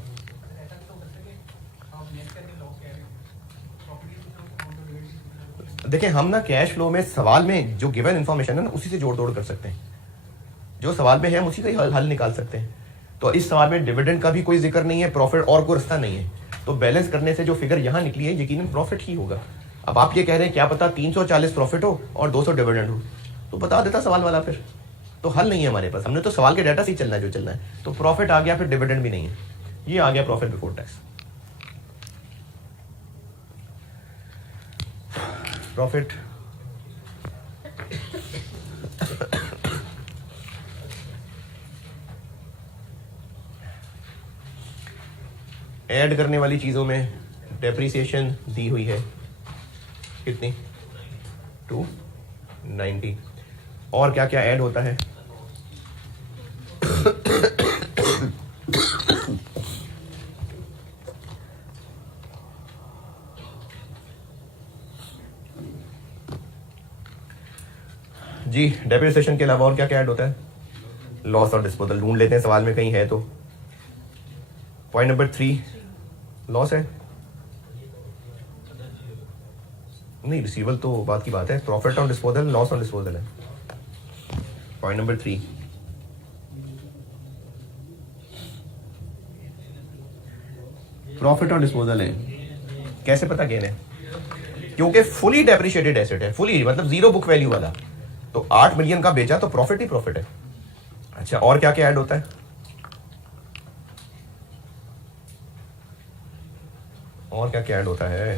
देखिए हम ना कैश फ्लो में सवाल में जो गिवन इन्फॉर्मेशन है ना उसी से जोड़ तोड़ कर सकते हैं, जो सवाल में है हम उसी का ही हल निकाल सकते हैं। तो इस सवाल में डिविडेंड का भी कोई जिक्र नहीं है, प्रॉफिट और कोई रास्ता नहीं है, तो बैलेंस करने से जो फिगर यहाँ निकली है यकीनन प्रॉफिट ही होगा। अब आप ये कह रहे हैं क्या पता 340 प्रॉफिट हो और 200 डिविडेंड हो, तो बता देता सवाल वाला, फिर तो हल नहीं है हमारे पास, हमने तो सवाल के डाटा से ही चलना है जो चलना है। तो प्रॉफिट आ गया, फिर डिविडेंड भी नहीं है, ये आ गया profit before tax. Profit add करने वाली चीजों में डेप्रिसिएशन दी हुई है कितनी 290, और क्या क्या ऐड होता है जी। डेप्रिसिएशन के अलावा और क्या क्या ऐड होता है? लॉस और डिस्पोजल ढूंढ लेते हैं सवाल में कहीं है तो। पॉइंट नंबर 3 लॉस है नहीं, रिसीवेबल तो बात की बात है, profit on disposal loss on disposal है। Point number 3 profit on disposal है। कैसे पता गेन है? क्योंकि फुली डेप्रिशिएटेड एसेट है, फुली मतलब जीरो बुक वैल्यू वाला, तो 8 मिलियन का बेचा तो प्रॉफिट ही प्रॉफिट है। अच्छा और क्या क्या ऐड होता है? और क्या क्या ऐड होता है?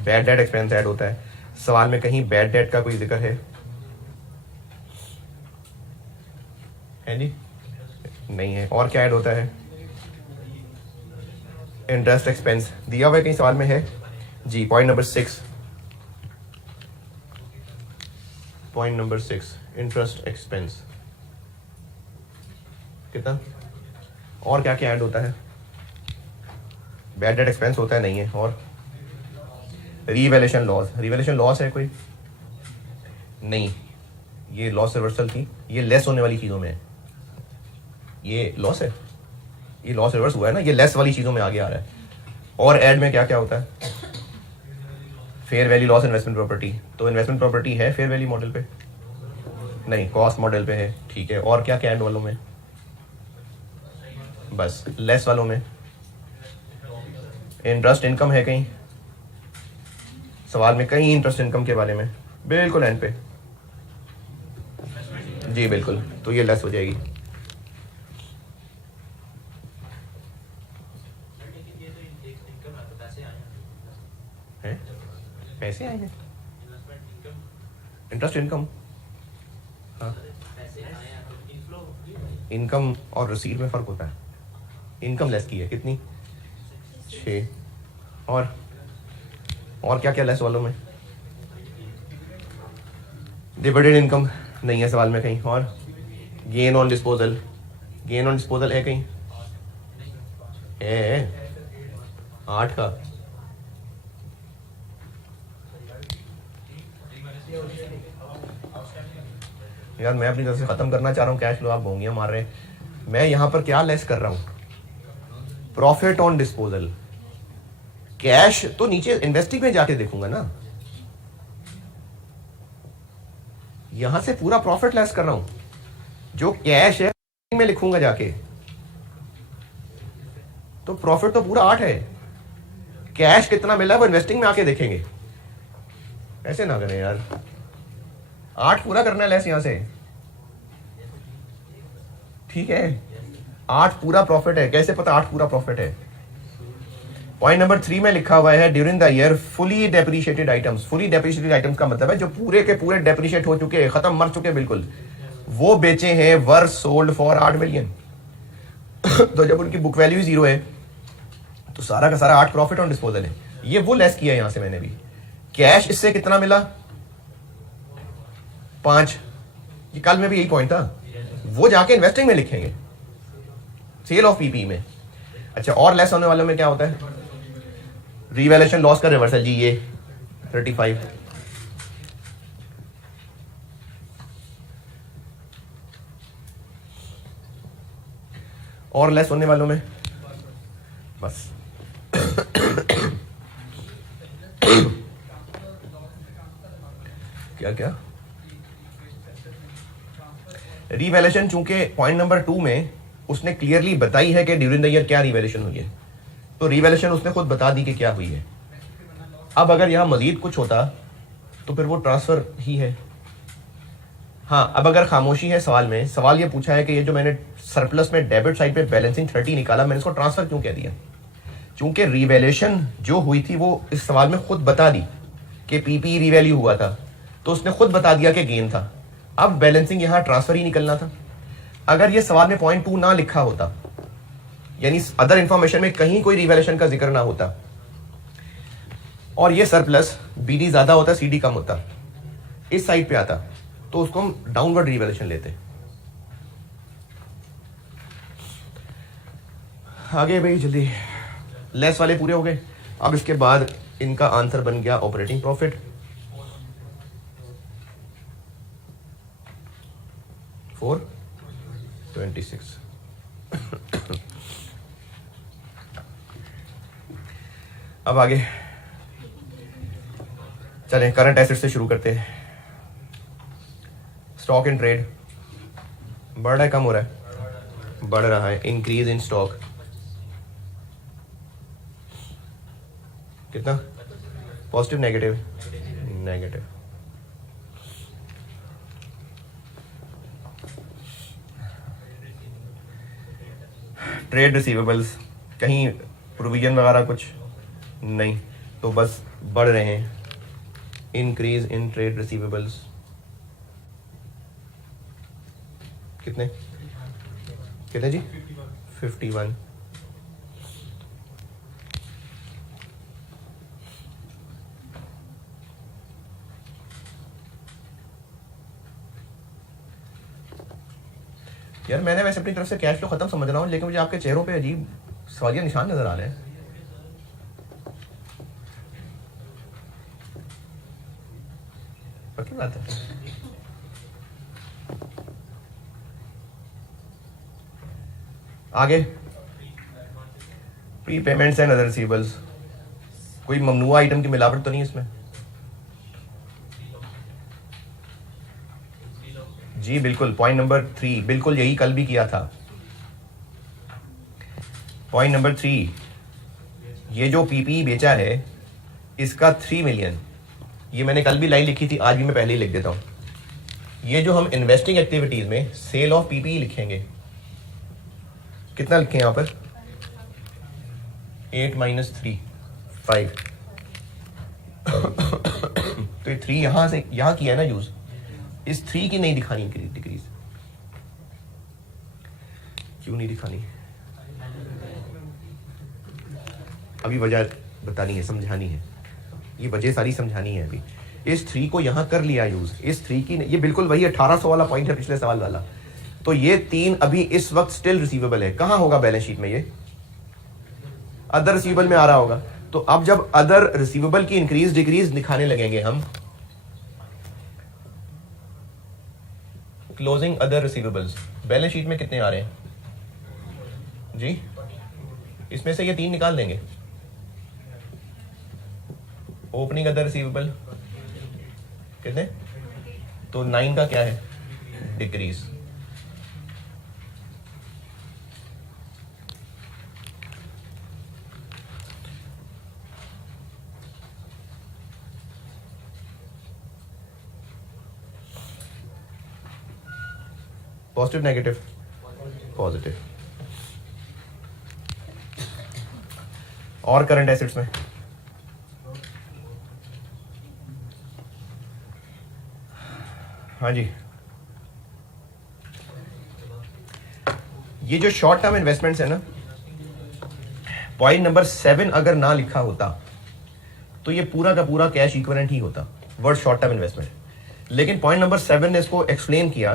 बैड डेट एक्सपेंस ऐड होता है। सवाल में कहीं बैड डेट का कोई जिक्र है जी? नहीं है। और क्या ऐड होता है? इंटरेस्ट एक्सपेंस दिया हुआ है कहीं सवाल में है जी। पॉइंट नंबर 6 इंटरेस्ट एक्सपेंस कितना? और क्या क्या ऐड होता है? बैड डेट एक्सपेंस होता है नहीं है। और रीवैल्यूएशन लॉस है कोई? नहीं, ये लॉस रिवर्सल थी, ये लेस होने वाली चीजों में है। ये लॉस है, ये लॉस रिवर्स हुआ है ना, ये लेस वाली चीजों में आगे आ रहा है। और ऐड में क्या क्या होता है? Fair value loss investment property, तो इन्वेस्टमेंट प्रॉपर्टी है फेयर वैल्यू मॉडल पे? नहीं, कॉस्ट मॉडल पे है, ठीक है। और क्या क्या ऐड वालों में? बस लेस वालों में इंटरेस्ट इनकम है कहीं सवाल में? कहीं इंटरेस्ट इनकम के बारे में? बिल्कुल एंड पे जी बिल्कुल, तो ये लेस हो जाएगी। है? पैसे आए हैं? Interest income? हाँ, इनकम और रिसीट में फर्क होता है। इनकम लेस की है कितनी? 6। और क्या क्या लेस वालों में? डिविडेंड इनकम नहीं है सवाल में कहीं। और गेन ऑन डिस्पोजल है कहीं? है 8 का। यार मैं अपनी तरफ से खत्म करना चाह रहा हूँ कैश फ्लो, आप भोंगियां मार रहे हैं। मैं यहां पर क्या लेस कर रहा हूं? Profit on disposal. कैश तो नीचे इन्वेस्टिंग में जाके देखूंगा ना, यहां से पूरा प्रॉफिट लेस कर रहा हूं। जो कैश है में लिखूंगा जाके, तो प्रॉफिट तो पूरा 8 है। कैश कितना मिला है वो इन्वेस्टिंग में आके देखेंगे। ऐसे ना करें यार, 8 पूरा करना है लेस यहां से, ठीक है। 8 पूरा प्रॉफिट है, कैसे पता 8 पूरा प्रॉफिट है? पॉइंट नंबर 3 में लिखा हुआ है during the year fully depreciated items. Fully depreciated items का मतलब है जो पूरे के पूरे डेप्रिशिएट हो चुके हैं, खत्म, मर चुके बिल्कुल, वो बेचे हैं वर सोल्ड फॉर 8 मिलियन। तो जब उनकी बुक वैल्यू 0 है तो सारा का सारा 8 प्रॉफिट ऑन डिस्पोजल है। ये वो लेस किया है यहां से मैंने भी। कैश इससे कितना मिला? 5। ये कल में भी यही पॉइंट था, वो जाके इन्वेस्टिंग में लिखेंगे, सेल ऑफ पीपी में। अच्छा और लेस होने वालों में क्या होता है? रीवैल्यूएशन लॉस का रिवर्सल जी, ये 35। और लेस होने वालों में बस क्या क्या रिवैल्यूएशन, चूंकि पॉइंट नंबर 2 में उसने क्लियरली बताई है कि ड्यूरिंग द ईयर क्या रिवैल्यूएशन हुई है, तो रिवैल्यूएशन उसने खुद बता दी कि क्या हुई है। अब अगर यहां मजीद कुछ होता तो फिर वो ट्रांसफर ही है। हाँ, अब अगर खामोशी है सवाल में, सवाल ये पूछा है कि ये जो मैंने सरप्लस में डेबिट साइड पे बैलेंसिंग 30 निकाला, मैंने इसको ट्रांसफर क्यों कह दिया? चूंकि रिवैल्यूएशन जो हुई थी वो इस सवाल में खुद बता दी कि पीपी रिवैल्यू हुआ था, तो उसने खुद बता दिया कि गेन था। अब बैलेंसिंग यहां ट्रांसफर ही निकलना था। अगर ये सवाल में पॉइंट 2 ना लिखा होता, यानी अदर इंफॉर्मेशन में कहीं कोई रिवैल्यूएशन का जिक्र ना होता और ये सरप्लस बीडी ज्यादा होता, सीडी कम होता, इस साइड पे आता, तो उसको हम डाउनवर्ड रिवैल्यूएशन लेते। आगे भाई जल्दी, लेस वाले पूरे हो गए। अब इसके बाद इनका आंसर बन गया ऑपरेटिंग प्रॉफिट 426। अब आगे चलें, करंट एसेट से शुरू करते हैं। स्टॉक इन ट्रेड बढ़ रहा है, कम हो रहा है? बढ़ रहा है। इंक्रीज इन स्टॉक कितना? Positive negative? Negative. Trade receivables कहीं प्रोविजन वगैरह कुछ नहीं, तो बस बढ़ रहे हैं। इंक्रीज इन ट्रेड रिसीवेबल्स कितने कितने जी? 51। यार मैंने वैसे अपनी तरफ से कैश फ्लो खत्म समझ रहा हूँ, लेकिन मुझे आपके चेहरों पे अजीब सवालिया निशान नजर आ रहे हैं। पक्की बात है? आगे pre payments and other receivables, कोई ममनुआ आइटम की मिलावट तो नहीं इसमें? जी बिल्कुल, पॉइंट नंबर 3 बिल्कुल यही कल भी किया था। पॉइंट नंबर 3, ये जो पीपी बेचा है इसका 3 मिलियन, ये मैंने कल भी लाइन लिखी थी, आज भी मैं पहले ही लिख देता हूं। ये जो हम इन्वेस्टिंग एक्टिविटीज में सेल ऑफ पीपी लिखेंगे, कितना लिखें यहां पर? 8 - 3 5। तो ये 3 यहां से यहां किया है ना यूज, इस 3 की नहीं दिखानी डिक्रीज। क्यों नहीं दिखानी? अभी वजह बतानी है, समझानी है, ये वजह सारी समझानी है। अभी इस 3 को यहां कर लिया यूज, इस 3 की ये बिल्कुल वही 1800 वाला पॉइंट है पिछले सवाल वाला। तो ये 3 अभी इस वक्त स्टिल रिसीवेबल है। कहां होगा बैलेंस शीट में? ये अदर रिसीवेबल में आ रहा होगा। तो अब जब अदर रिसीवेबल की इंक्रीज डिक्रीज दिखाने लगेंगे हम, closing other receivables balance sheet में कितने आ रहे हैं जी? इसमें से ये 3 निकाल देंगे। ओपनिंग अदर रिसीवेबल कितने? तो 9 का क्या है? डिक्रीज। Positive negative? पॉजिटिव। और करंट एसेट्स में हाँ जी, ये जो शॉर्ट टर्म इन्वेस्टमेंट्स है ना, पॉइंट नंबर 7 अगर ना लिखा होता तो ये पूरा का पूरा कैश इक्विवेलेंट ही होता, वर्ड शॉर्ट टर्म इन्वेस्टमेंट। लेकिन पॉइंट नंबर 7 ने इसको एक्सप्लेन किया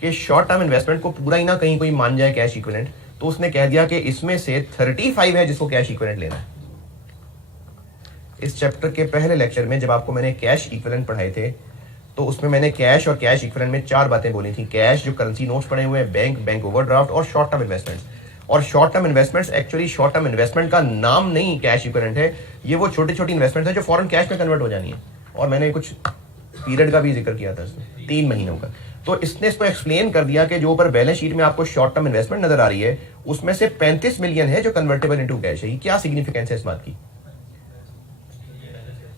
कि शॉर्ट टर्म इन्वेस्टमेंट को पूरा ही ना कहीं कोई मान जाए कैश इक्विवेलेंट, तो उसने कह दिया कि इसमें से 35 है जिसको कैश इक्विवेलेंट लेना है। इस चैप्टर के पहले लेक्चर में जब आपको मैंने कैश इक्विवेलेंट पढ़ाए थे, तो उसमें मैंने कैश और कैश इक्विवेलेंट में 4 बातें बोली थी। कैश जो करेंसी नोट्स पड़े हुए हैं, बैंक ओवरड्राफ्ट और शॉर्ट टर्म इन्वेस्टमेंट्स। और short term investments actually short term investment का नाम नहीं कैश इक्विवेलेंट है, ये वो छोटी छोटी इन्वेस्टमेंट है जो फॉरेन कैश में कन्वर्ट हो जानी है। और मैंने कुछ पीरियड का भी जिक्र किया था इसमें, 3 महीनों का। तो इसने इसको एक्सप्लेन कर दिया कि जो ऊपर बैलेंस शीट में आपको शॉर्ट टर्म इन्वेस्टमेंट नजर आ रही है उसमें से 35 मिलियन है जो कन्वर्टेबल इनटू कैश है। क्या सिग्निफिकेंस है इस बात की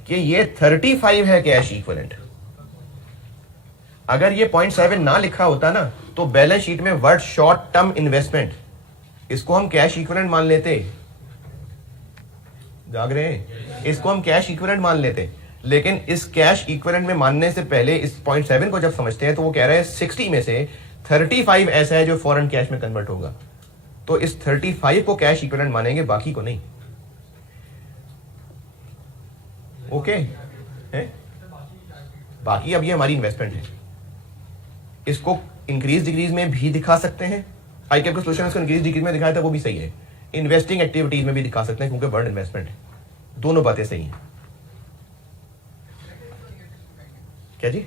कि ये 35 है कैश इक्विवेलेंट। अगर ये 0.7 ना लिखा होता ना तो बैलेंस शीट में वर्ड शॉर्ट टर्म इन्वेस्टमेंट, इसको हम कैश इक्विवेलेंट मान लेते। जाग रहे हैं? इसको हम कैश इक्विवेलेंट मान लेते, लेकिन इस कैश इक्विवेलेंट में मानने से पहले इस 0.7 को जब समझते हैं तो वो कह रहे हैं 60 में से 35 ऐसा है जो फॉरेन कैश में कन्वर्ट होगा। तो इस 35 को कैश इक्विवेलेंट मानेंगे, बाकी को नहीं। ओके है? बाकी अब ये हमारी इन्वेस्टमेंट है, इसको इंक्रीज डिक्रीज में भी दिखा सकते हैं। आई कैप का सोल्यूशन इसको इंक्रीज डिक्रीज में दिखाया था, वो भी सही है। इन्वेस्टिंग एक्टिविटीज में भी दिखा सकते हैं क्योंकि वर्ड इन्वेस्टमेंट है। दोनों बातें सही हैं। क्या जी?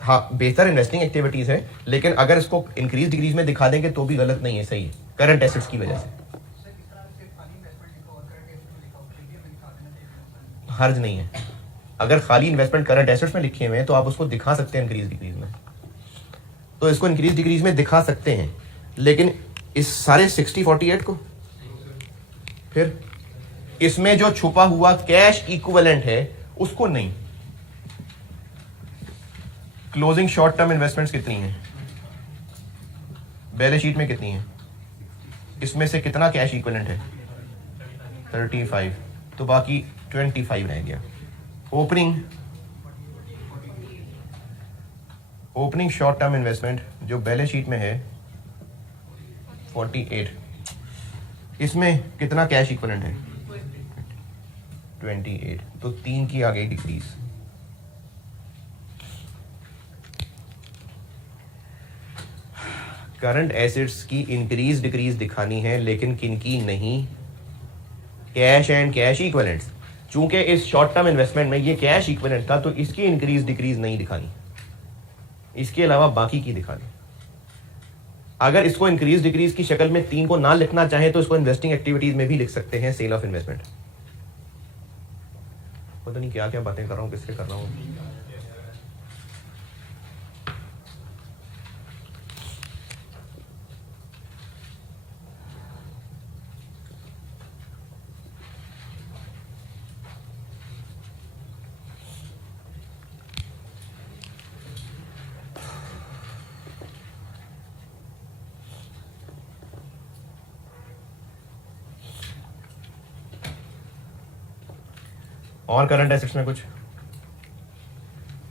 हाँ, बेहतर इन्वेस्टिंग एक्टिविटीज है, लेकिन अगर इसको इंक्रीज डिक्रीज में दिखा देंगे तो भी गलत नहीं है, सही है करंट एसेट्स की वजह से। हर्ज नहीं है। अगर खाली इन्वेस्टमेंट करंट एसेट्स में लिखे हुए हैं तो आप उसको दिखा सकते हैं इंक्रीज डिक्रीज में, तो इसको इंक्रीज डिक्रीज में दिखा सकते हैं, लेकिन इस सारे 60-48 को फिर इसमें जो छुपा हुआ कैश इक्विवेलेंट है उसको नहीं। क्लोजिंग शॉर्ट टर्म इन्वेस्टमेंट्स कितनी हैं बैलेंस शीट में, कितनी हैं? इसमें से कितना कैश इक्विवेलेंट है? 35, तो बाकी 25 रह गया। ओपनिंग शॉर्ट टर्म इन्वेस्टमेंट जो बैलेंस शीट में है 48, इसमें कितना कैश इक्विवेलेंट है? 28, तो 3 की आ गई डिक्रीज। करंट एसेट्स की इंक्रीज डिक्रीज दिखानी है, लेकिन किनकी नहीं? Cash and cash equivalents. चूंकि इस शॉर्ट टर्म इन्वेस्टमेंट में ये कैश इक्विवेलेंट था तो इसकी इंक्रीज डिक्रीज नहीं दिखानी, इसके अलावा बाकी की दिखानी। अगर इसको इंक्रीज डिक्रीज की शक्ल में 3 को ना लिखना चाहे तो इसको इन्वेस्टिंग एक्टिविटीज में भी लिख सकते हैं, सेल ऑफ इन्वेस्टमेंट। पता नहीं क्या क्या बातें कर रहा हूं, किससे कर रहा हूं। और करंट एसेट्स में कुछ,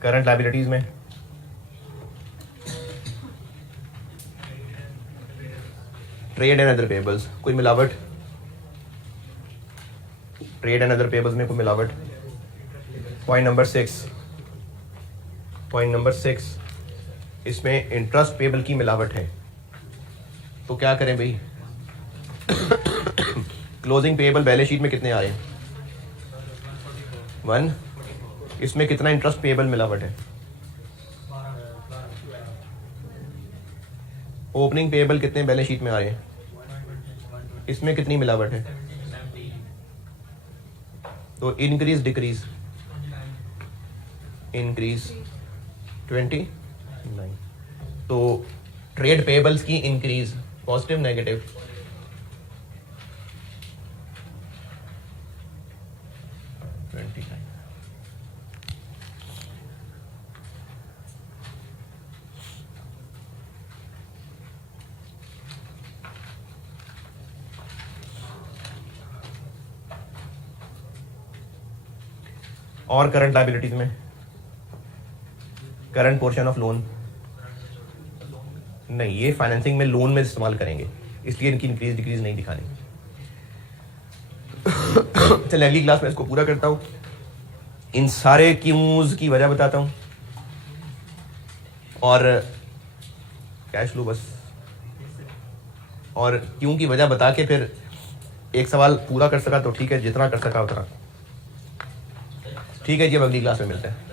करंट लायबिलिटीज में ट्रेड एंड अदर पेबल्स, कोई मिलावट? ट्रेड एंड अदर पेबल्स में कोई मिलावट? पॉइंट नंबर 6, इसमें इंटरेस्ट पेबल की मिलावट है, तो क्या करें भाई? क्लोजिंग पेबल बैलेंस शीट में कितने आ रहे हैं? 1, इसमें कितना इंटरेस्ट पेबल मिलावट है? ओपनिंग पेबल कितने बैलेंस शीट में आ रहे हैं? इसमें कितनी मिलावट है? तो इंक्रीज डिक्रीज, इंक्रीज 29, तो ट्रेड पेबल्स की इंक्रीज पॉजिटिव नेगेटिव? और करंट लायबिलिटीज में करंट पोर्शन ऑफ लोन नहीं, ये फाइनेंसिंग में लोन में इस्तेमाल करेंगे, इसलिए इनकी इंक्रीज डिक्रीज नहीं दिखानी। चलिए अगली क्लास में इसको पूरा करता हूं, इन सारे क्यूज की वजह बताता हूं और कैश फ्लो बस, और क्यों की वजह बता के फिर एक सवाल पूरा कर सका तो ठीक है, जितना कर सका उतना ठीक है जी। अब अगली क्लास में मिलते हैं।